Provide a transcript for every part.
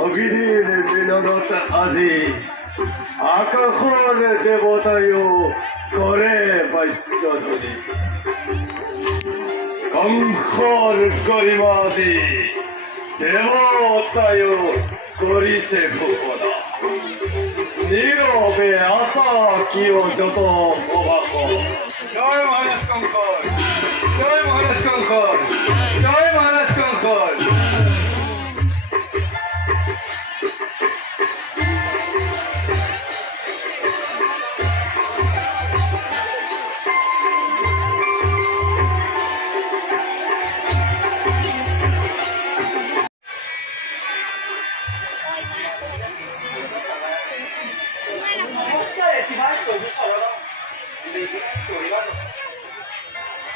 অগিরির মিলনত আজি আকাশৰ দেৱতায়ো কৰে বাদ্যধ্বনি কংসৰ গৰিমা দি দেৱতায়ো কৰিছে ঘোষণা নীৰৱে আশা কিয় যত অবাক জয় মহারাজ কংসৰ জয় মহারাজ কংসৰ জয় মহারাজ কংসৰ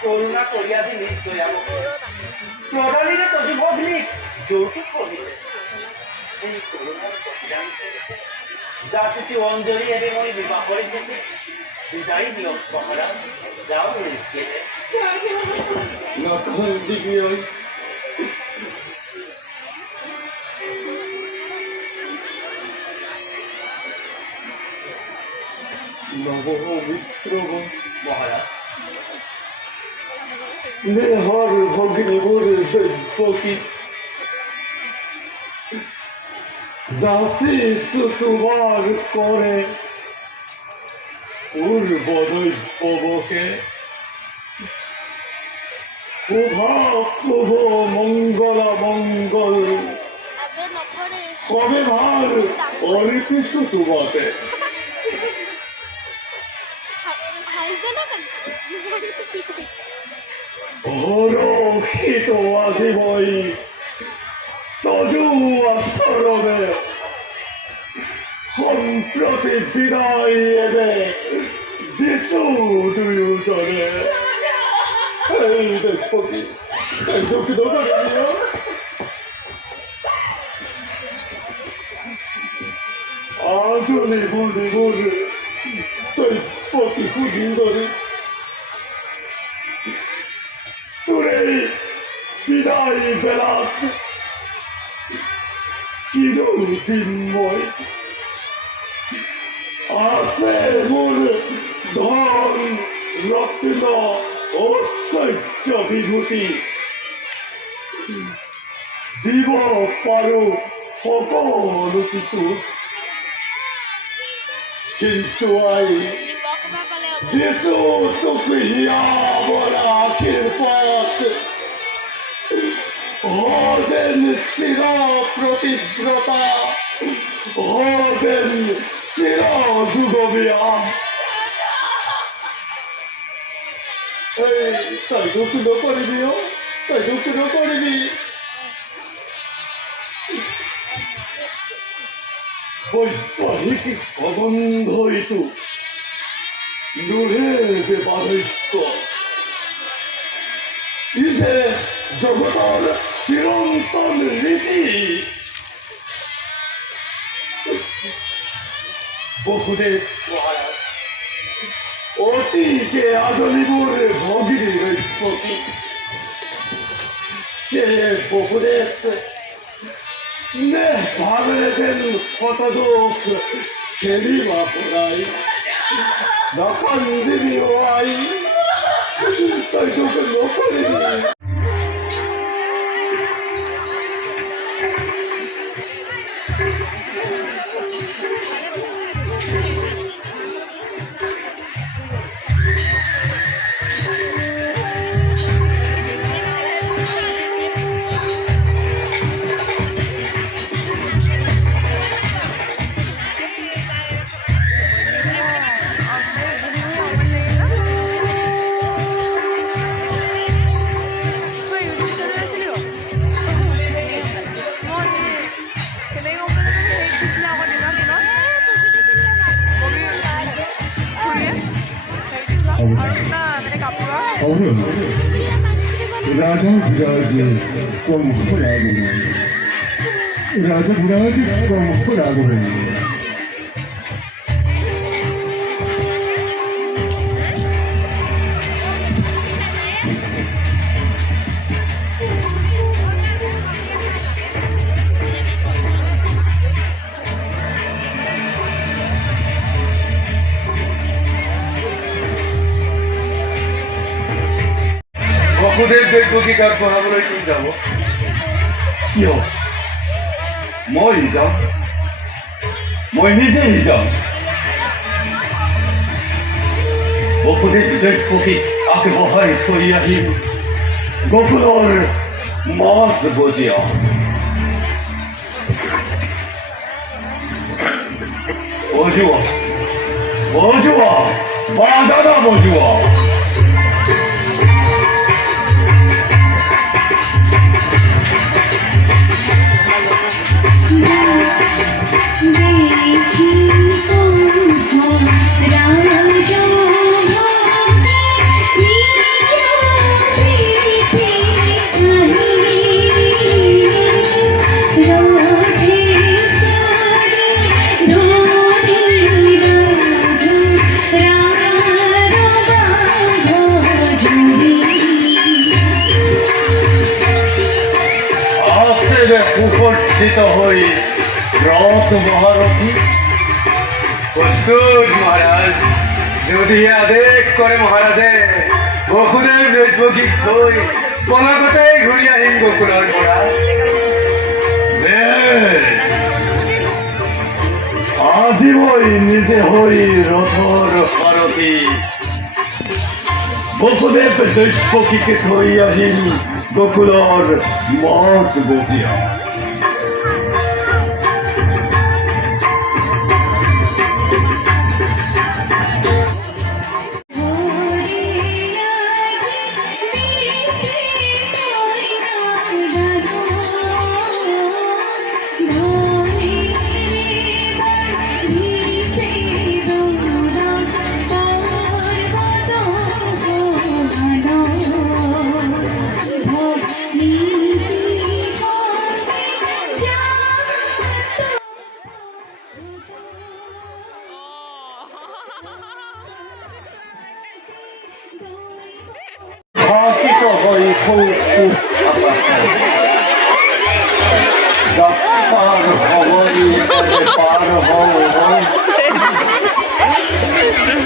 করুণা করিয়া জিনিস দয়াব প্রণালীরে তজু ভগ্নি যৌতুক কহিলে এই করুণার কহিলাম যা শিশু অঞ্জলি এবে মই বিবাহ করে যেতে বিদায় নিয়োগ মহারাজ যাও নিষ্কেলে নকল দিবি ওই নবমিত্রগণ মহারাজ স্নেহর ভগ্নিবর দৈবকী যাচি তোমার করে পূর্ব দৈবকে শুভা শুভ মঙ্গলা মঙ্গল কবে ভার অর্পিছু তোমাকে হরক্ষিত আজিবই তজু আস্তরবে সম্প্রতি বিদায় এবে দিছু দুয়োজনে এই দেখি এই দুঃখিত করিও আজলি বলি বলি দৈবকী সুন্দরী তোরে বিদায় বেলাত চিরদিনময় আছে মোর ধন রত্ন ঐশ্বর্য বিভূতি দিব পারো সকল কিছু কিন্তু আই যিশু তোকে হিয়াবর আখির পথ হবেন চির প্রতিব্রতা হবেন চির যুগবিয়া এই তাই দুঃখিত করবিও তাই দুঃখিত করবি বৈবাহিক প্রবন্ধ ইতু নুহে যে বাধৈক্য ইসে জগতর চিরন্তন রীতি বহুদেব মহারাজ অতীকে আজলিবুর ভগিনী বৈপতি সে বহুদেব স্নেহ ভাবেন কতদোষ খেলিবা পড়াই দখন দিবি ও আই তাই তোকে নকরে 어른 রাজা বিরাজে কঙ্খ লাগবে রাজা বিরাজে কঙ্খ লাগবে বকুদের দৈত্যকীকার পড়াবলৈ কি যাব কিয় মই যাম মই নিজেই যাম বকুদের দৈত্যকীক আগবঢ়াই থৈ আহিম গকুলৰ মাছ বজিয়া বজোৱা বজোৱা বাজানা বজোৱা উপস্থিত হই রথ মহারথী প্রস্তুত মহারাজ যদি আদেশ করে মহারাজে বকুদের দৈত্যকীক থৈ পলাকতে ঘূৰি আহিম গকুলৰ পৰা আজি মই নিজে হই ৰথৰ সাৰথী বসুদেৱ দৈত্যকীকে থৈ আহিম গকুলৰ মাছ বজিয়া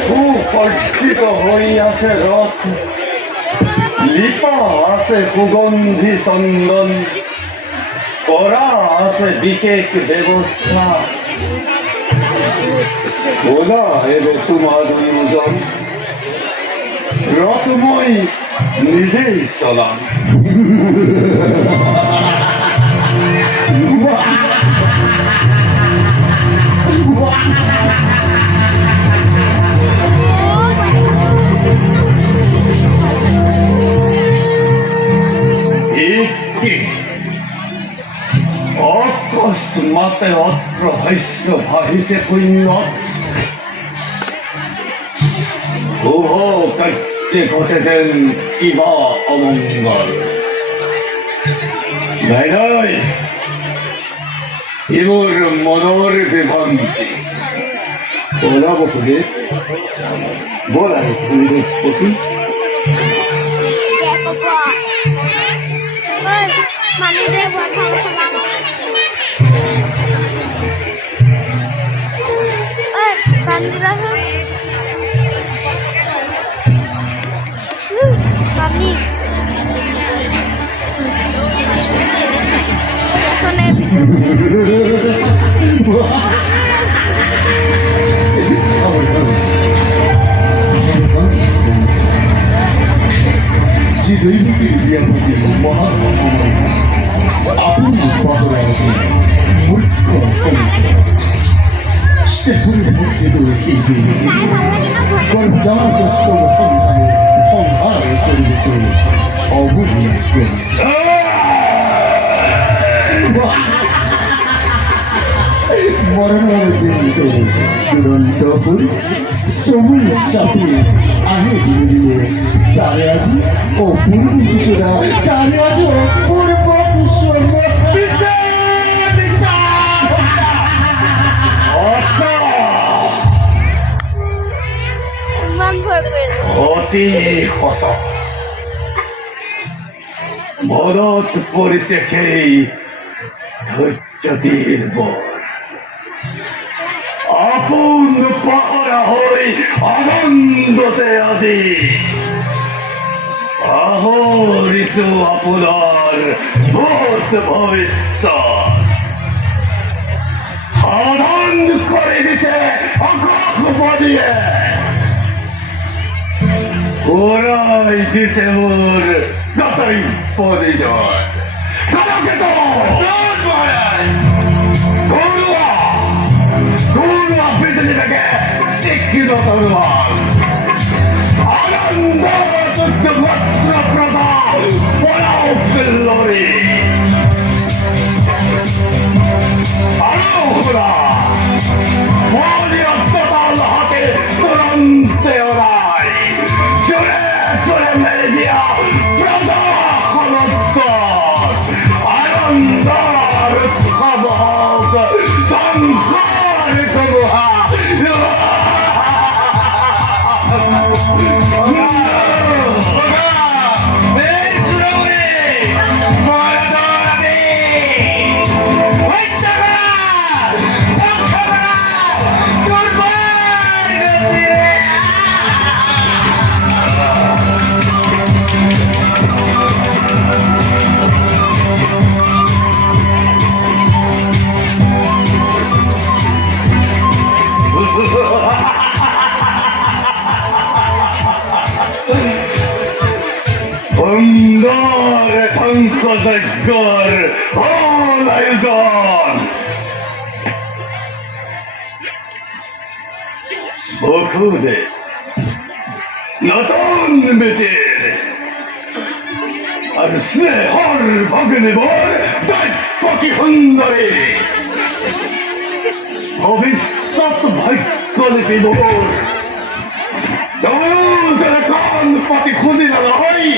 সুসজ্জিত হই আছে রথ লিপা আছে সুগন্ধি চন্দন করা আছে বিশেষ ব্যবস্থা বলা এবে তোমার দুজন রথ মই নিজেই চলাম অকস্মাতে অত্র হস্য ভাহিছে পুণ্যত শুভ কার্যে ঘটেছেন কিবা অমঙ্গল নাই নাই এবার মনের বিভ্রান্তি বলা বকুদের বলা বকুদের পতি যে দৈনিকের বিয়াপতি মহান আপন উৎপাদনা আছে মূর্খ স্টেপুরের মধ্যে দৌড়ে গর্ভজামা কষ্ট সন্তানের সংহার করিবে তো অবহেলা করি মরণের দিন দুরন্ত হই সময়ের সাথে আহে দিনে দিনে তারে আজি অপূর্ব কুসুরা তারে আজ অপূর্ব কুসুম অতি সঁচা মনত পৰিছে সেই ধৈৰ্যটিৰ বৰ আপোন পাহৰা হৈ আনন্দতে আজি পাহৰিছো আপোনাৰ ভূত ভৱিষ্যত সাধন কৰি দিছে আকাশবাণীয়ে ওৰাই দিছে মোৰ গতই পৰিচয় ঘৰুৱা পৃথিৱীকে চিকিত তৰোৱাল আনন্দ মাত্ৰ প্ৰদান পৰাও পিল্লৰি আৰু খুৰা মৰিয়তাল হাতে তুৰন্তে ওৰাই জোৰে জোৰে মেলি দিয়া প্ৰজাখনত আনন্দৰ উৎসৱ হওক সংসাৰ ধুমুহা সুন্দর ধ্বংসযজ্ঞর হল আয়োজন বসুদে নতুন বেটের আর স্নেহর ভগ্নে বর দৈত্যকি সুন্দরী ভবিষ্যৎ ভাগ্যলিপি মোর কান পাতি খুঁজি না হয়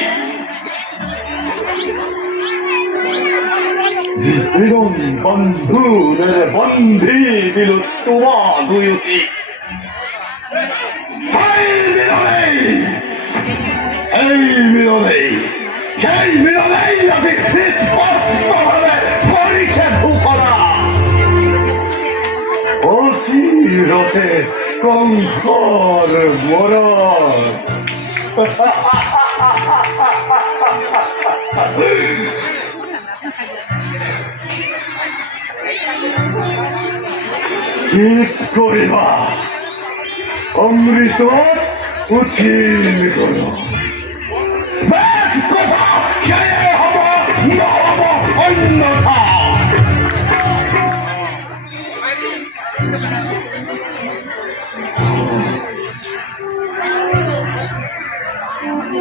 জীবন বন্ধুদের বন্ধি দিল তোমা দুয়তি এই মিলনে সেই মিলনেই আমি স্পষ্টভাবে করিছে ভূকরা অচিরতে কংসর মরণ কি করিবা অমৃত উঠিল কর কথা খেয়ে হব নহব অন্যথা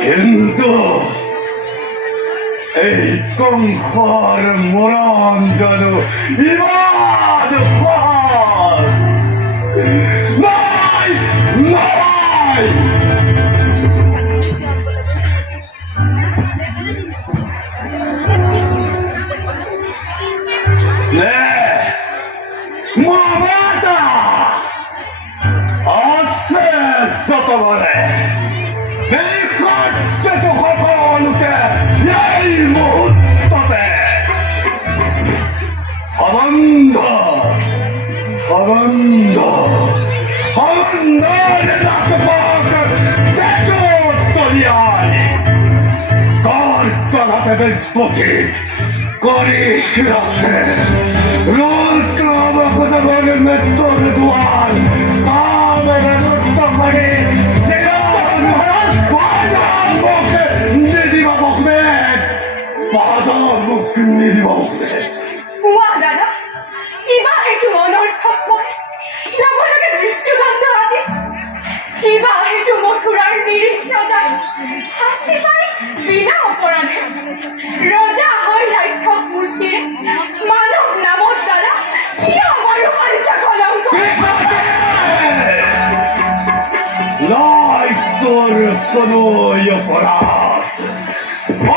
কিন্তু এই কংসর মরণ যেন ইবাদ নাই নাই মামাটা আছে যত বলে এই কার্যত সকলোকে এই মুহূর্ততে আনন্দ আনন্দ আনন্দের নাটক তলিয়ায় কার্যনাথে দৈত্যকে করে রাখছে রুদ্র অবগতভাবে মৃত্যুর দুয়ার কামের রুদ্র করে দাদা কিবা সেইটো অনৰ্থক মই নৱলকে মৃত্যুদণ্ড আজি কিবা সেইটো মথুৰাৰ নিৰীহ ৰজাই শাস্তি পাই বিনা অপৰাধে ৰজা হৈ ৰাক্ষস মূৰ্তিৰে মানৱ নামত দাদা কিয় আমাৰো পাৰিছা কলংক তোর কোনো অপরাধ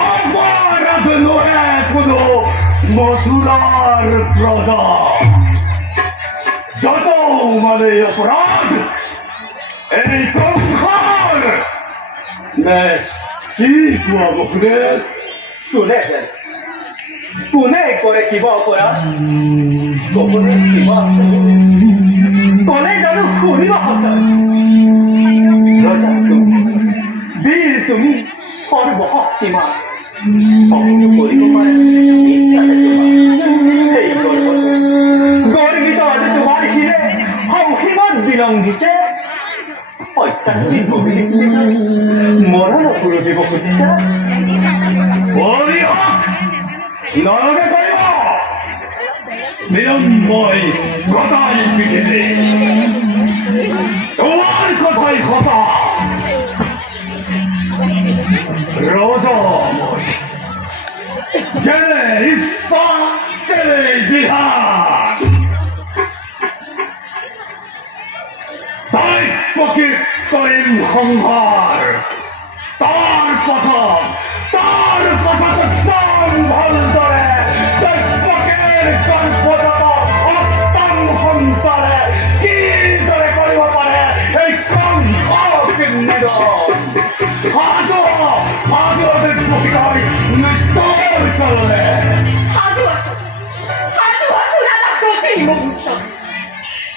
অপরাধ নয় কোনো মথুরার প্রজা যত মানে অপরাধ এই কঙ্কর কি কোৱা বকুলে কোনে কৰে কিবা অপৰাধ কবলে কিবা আছে কোনে জানো শুনিব সঁচা ৰজা বীৰ তুমি সৰ্বশক্তিমান সকলো কৰিব পাৰে ইচ্ছাতে তোমাৰ সেই গৰ্বিত আজি তোমাৰ শিৰে সংসীমত বিলংঘিছে অত্যাধিক অভিলেখ মৰণ কৰি দিব খুজিছা নৰকে কৰিব বিলম্বই কথাই পৃথিৱী তোমাৰ কথাই সঁচা ৰজময় যেনে ইচ্ছা তেনে বিহাৰ তাই প্ৰকৃত কৰিম সংহাৰ তাৰ পথত একদম ভালদৰে তাই পকেৰ কল্পনাত অষ্টম সন্তানে কিদৰে কৰিব পাৰে এই কংসক নিধন সাজু প্ৰকাশ মৃত্যুৰ কাললৈ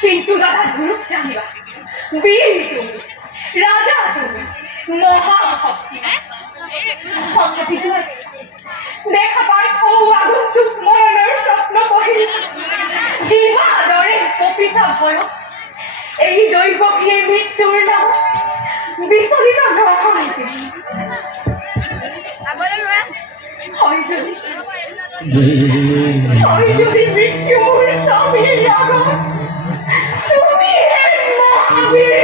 কিন্তু দাদা গুরুক জানিবা বীর তুমি রাজা তুমি মহাশক্তি তথাপিতো দেখা পাই ও আগস্তুক মৰণৰ স্বপ্ন পঢ়ি জীৱা দৰে কপিতা ভয় এই দৈৱকীয়ে মৃত্যুৰ নামত বিচলিত গ্ৰহণ হয় যদি মৃত্যু মোৰ স্বামীৰ আগত তুমি হে মহাবীৰ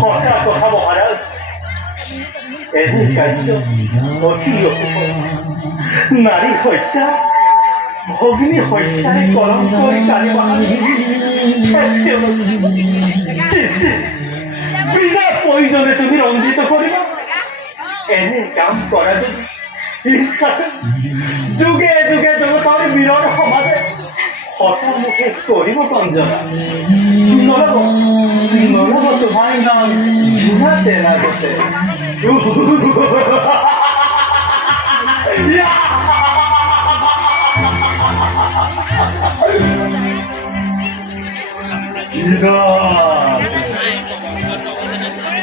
সঁচা কথা মহাৰাজ এনে কাৰ্য অতি নাৰী হত্যা ভগিনী হত্যাৰে কলংকৰি কালি বিনা প্ৰয়োজনে তুমি ৰঞ্জিত কৰিবা এনে কাম কৰা যদি ইচ্ছাতে যুগে যুগে জগতৰ বীৰৰ সমাজে সঁচামুখে কৰিব কঞ্জনা নলব তোমাৰ নাম ঘূৰাতে লাগতে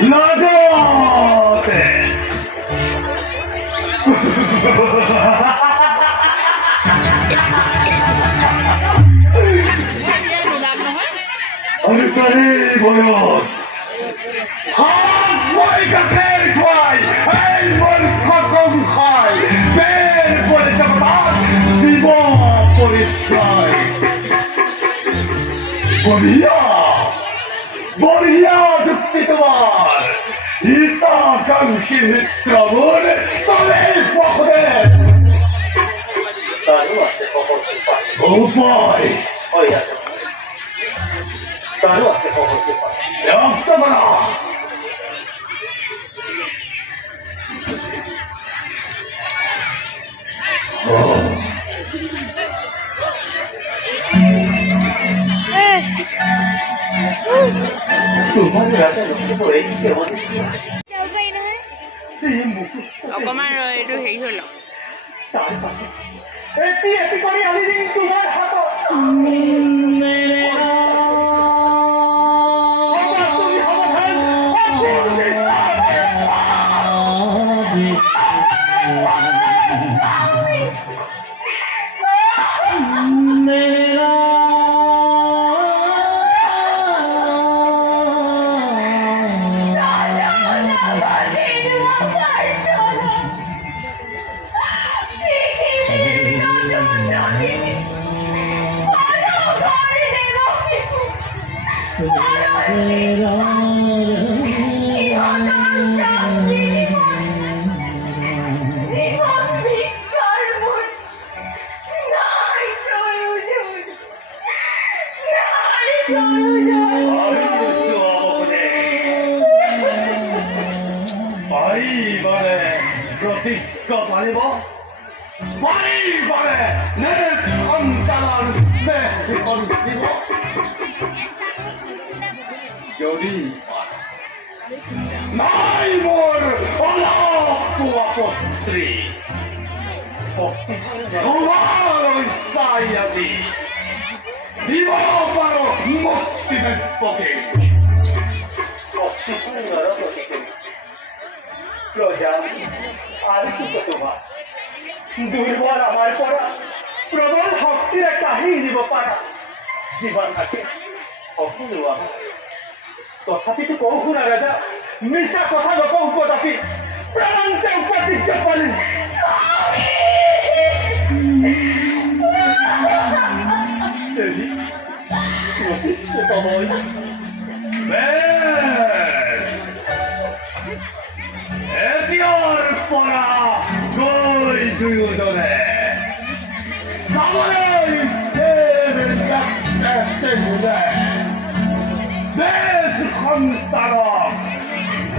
লাজতে অন্তরে বয়স হাত মই গাখের খুৱাই এই মূৰ্খ কংসাই বের করে জগতাত দিব পরিচয় বঢ়িয়া যুক্তি তোমাৰ হিতাকাংক্ষী মিত্ৰবোৰ তলেই পখৰে তাৰো আছে উপায় তাৰো আছে ব্যক্ত কৰা তোমাৰ ৰাজা লক্ষ্য এইটো অকণমান এইটো হেৰি হৈ লওক তাৰ পাছত এটি কৰি আনি দিম তোমাৰ হাতত 이번에 प्रतिজ্ञा पालिब 이번에 내 감당하는 내 건지고 যদি নাই মোর অলপ আপত্তি তোমার ওই সাইয়াদি দিব পারো মুক্তিদের পক্ষে প্রজা আর সুখ তোমার দুর্বল আমার পরা প্রবল শক্তিরে কাহি দিব পারা জীবন থাকে সকলো আমার তথাপিতো কওঁ শুনা ৰাজা মিছা কথা নকওঁ উপদাপি প্ৰাণান্তে উপতিজ্ঞ পালি দেৱী প্ৰতিষ্ঠিত হয় বেশ এতিয়াৰ পৰা গৈ দুয়োজনে চাবলৈ দেশ সন্তানক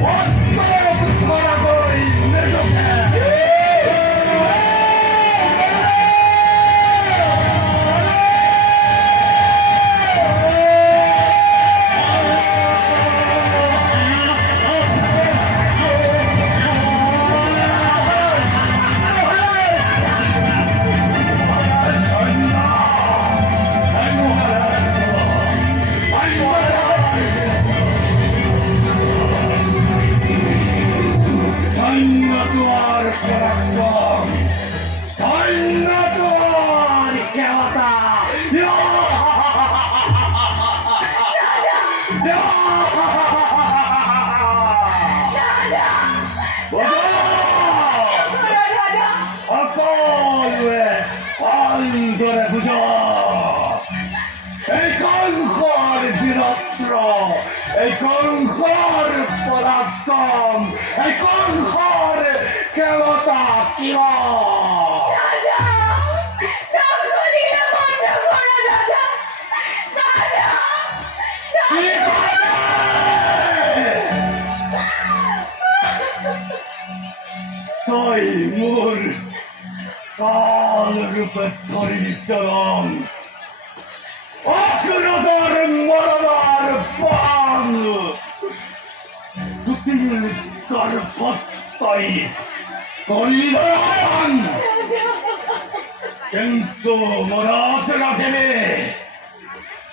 অন্তৰত ধৰাকৈ নিজকে অন্তরে বুঝ এই কংসর বীরত্ব এই কংসর পরাক্রম এই কংসর ক্ষমতা কি তুই মোর কাল রূপে ধরিচরণ অগ্রদর মরবার পান দুটির গর্ভত্তাই করিলেন কিন্তু মরাত রাখেনে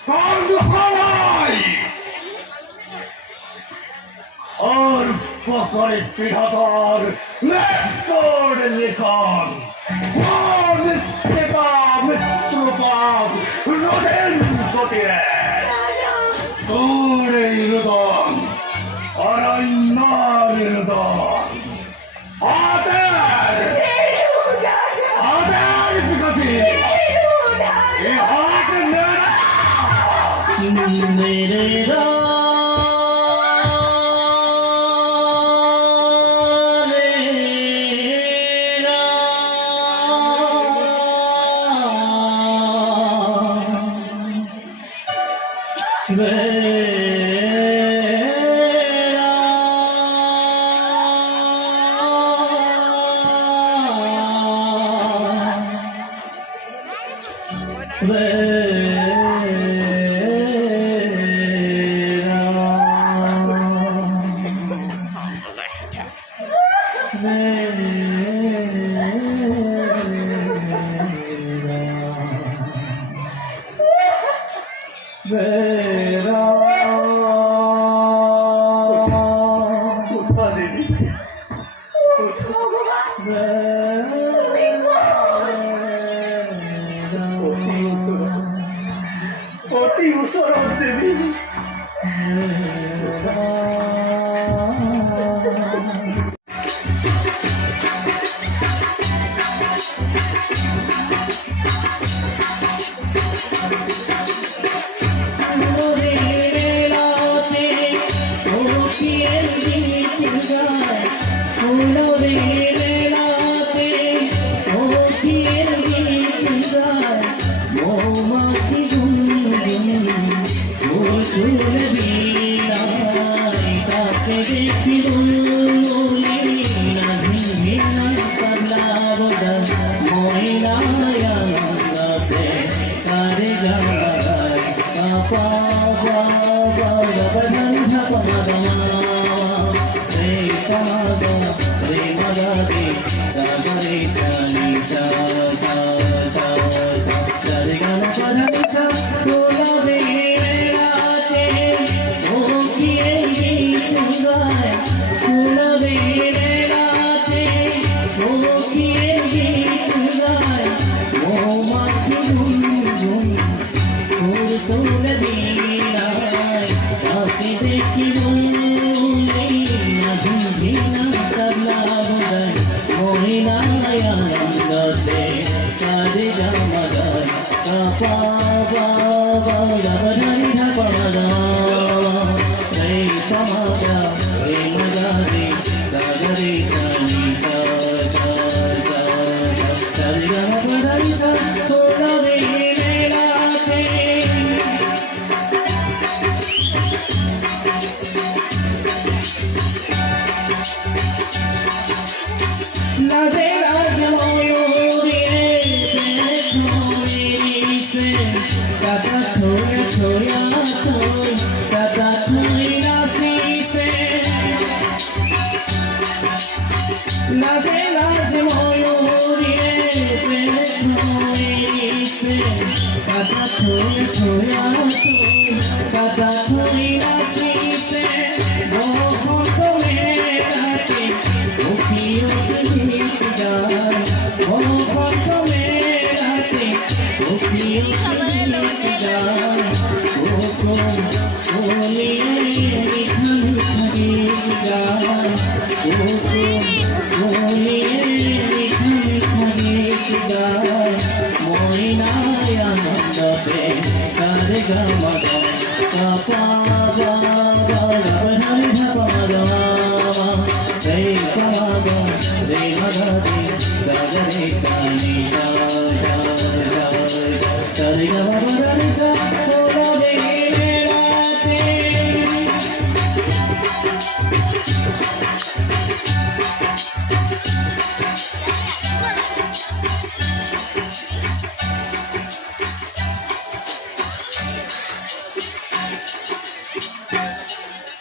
কংকলয় আর পকড়ে পিঠাতর মৃত্যুর লিখন নিষ্ঠেতা মৃত্যুপাত রোদেন গতিরে তোর এই রোদন অরণ্যর রোদন আদের বিকতি এ হাত নেড়া অতি ওচৰত দেৱী রে